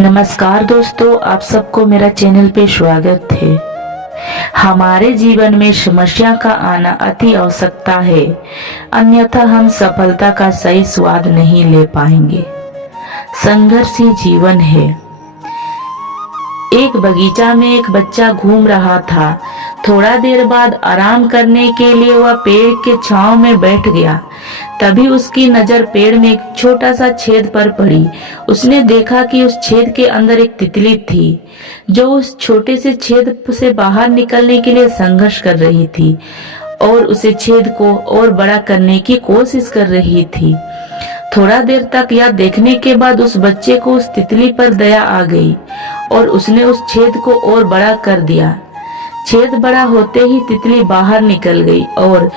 नमस्कार दोस्तों, आप सबको मेरा चैनल पे स्वागत है। हमारे जीवन में समस्या का आना अति आवश्यकता है, अन्यथा हम सफलता का सही स्वाद नहीं ले पाएंगे। संघर्ष ही जीवन है। एक बगीचा में एक बच्चा घूम रहा था। थोड़ा देर बाद आराम करने के लिए वह पेड़ के छांव में बैठ गया। तभी उसकी नजर पेड़ में एक छोटा सा छेद पर पड़ी। उसने देखा कि उस छेद के अंदर एक तितली थी, जो उस छोटे से छेद से बाहर निकलने के लिए संघर्ष कर रही थी और उसे छेद को और बड़ा करने की कोशिश कर रही थी। थोड़ा देर तक यह देखने के बाद उस बच्चे को उस तितली पर दया आ गई और उसने उस छेद को और बड़ा कर दिया। छेद बड़ा होते ही तितली बाहर निकल गई और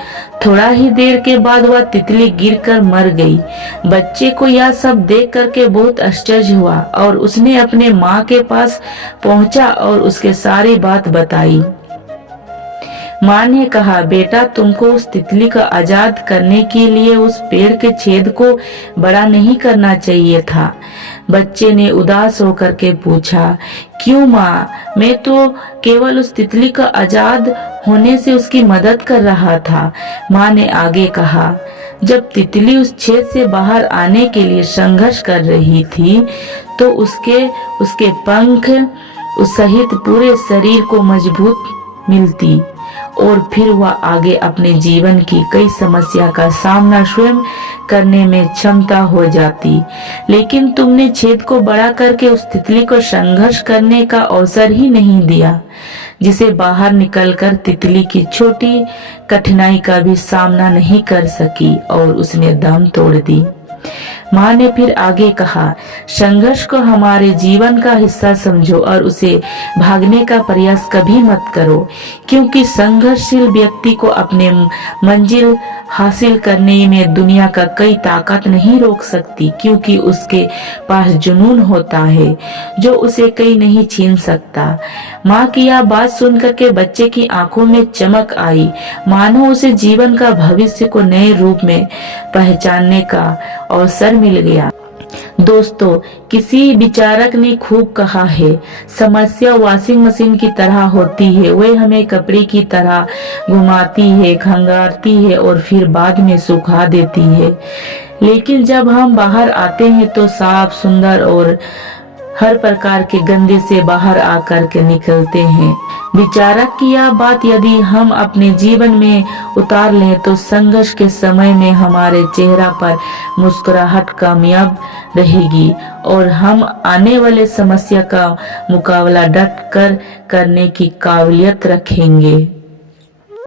थोड़ा ही देर के बाद वह तितली गिरकर मर गई। बच्चे को यह सब देख करके बहुत आश्चर्य हुआ और उसने अपने माँ के पास पहुंचा और उसके सारी बात बताई। माँ ने कहा, बेटा, तुमको उस तितली को आजाद करने के लिए उस पेड़ के छेद को बड़ा नहीं करना चाहिए था। बच्चे ने उदास होकर के पूछा, क्यों माँ? मैं तो केवल उस तितली को आजाद होने से उसकी मदद कर रहा था। माँ ने आगे कहा, जब तितली उस छेद से बाहर आने के लिए संघर्ष कर रही थी तो उसके पंख उस सहित पूरे शरीर को मजबूत मिलती और फिर वह आगे अपने जीवन की कई समस्या का सामना स्वयं करने में क्षमता हो जाती। लेकिन तुमने छेद को बड़ा करके उस तितली को संघर्ष करने का अवसर ही नहीं दिया, जिसे बाहर निकलकर तितली की छोटी कठिनाई का भी सामना नहीं कर सकी और उसने दम तोड़ दी। माँ ने फिर आगे कहा, संघर्ष को हमारे जीवन का हिस्सा समझो और उसे भागने का प्रयास कभी मत करो, क्योंकि संघर्षशील व्यक्ति को अपने मंजिल हासिल करने में दुनिया का कई ताकत नहीं रोक सकती, क्योंकि उसके पास जुनून होता है जो उसे कहीं नहीं छीन सकता। माँ की यह बात सुनकर के बच्चे की आंखों में चमक आई, मानो उसे जीवन का भविष्य को नए रूप में पहचानने का अवसर मिल गया। दोस्तों, किसी विचारक ने खूब कहा है, समस्या वॉशिंग मशीन की तरह होती है। वे हमें कपड़े की तरह घुमाती है, खंगारती है और फिर बाद में सुखा देती है। लेकिन जब हम बाहर आते हैं तो साफ, सुंदर और हर प्रकार के गंदे से बाहर आकर के निकलते हैं। विचारक की यह बात यदि हम अपने जीवन में उतार लें तो संघर्ष के समय में हमारे चेहरा पर मुस्कुराहट कामयाब रहेगी और हम आने वाले समस्या का मुकाबला डट कर करने की काबिलियत रखेंगे।